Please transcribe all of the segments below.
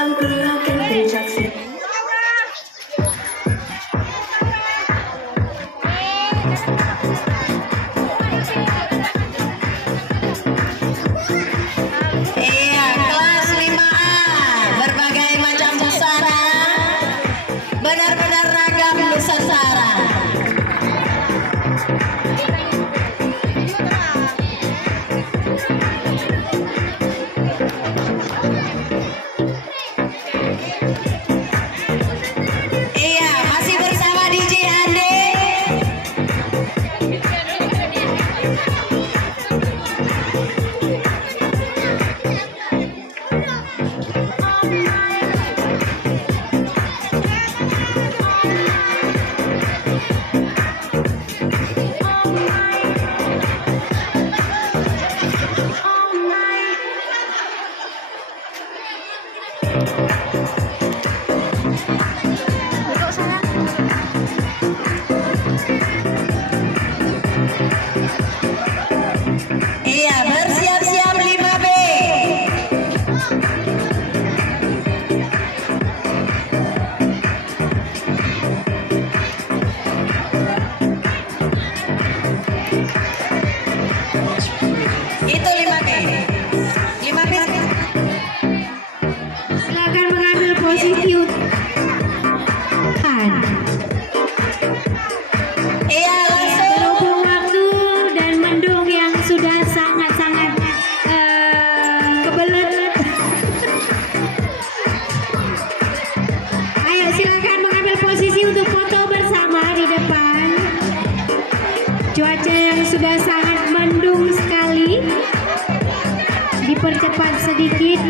Aku akan bersaksi. Iya, kelas 5A, berbagai macam busana, benar-benar ragam Nusantara. Iya, masih bersama DJ Ande. Iya, bersiap-siap 5B. Itu 5B. 5B. Silakan mengambil posisi. Iya, langsung. Berhubung waktu dan mendung yang sudah sangat-sangat kebelet. Ayo silakan mengambil posisi untuk foto bersama di depan. Cuaca yang sudah sangat mendung sekali. Dipercepat sedikit.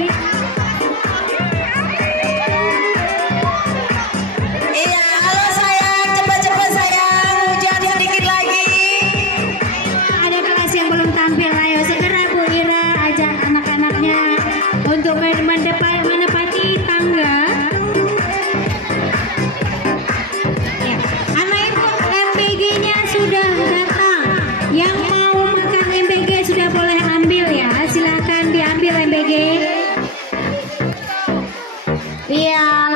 Iya, halo sayang, cepat-cepat sayang, hujan sedikit lagi. Ada kelas yang belum tampil, ayo segera Bu Ira ajak anak-anaknya untuk menepati tangga. Ya. Anak ibu MBG-nya sudah datang. Yang mau makan MBG sudah boleh ambil ya. Silakan diambil MBG. Iya.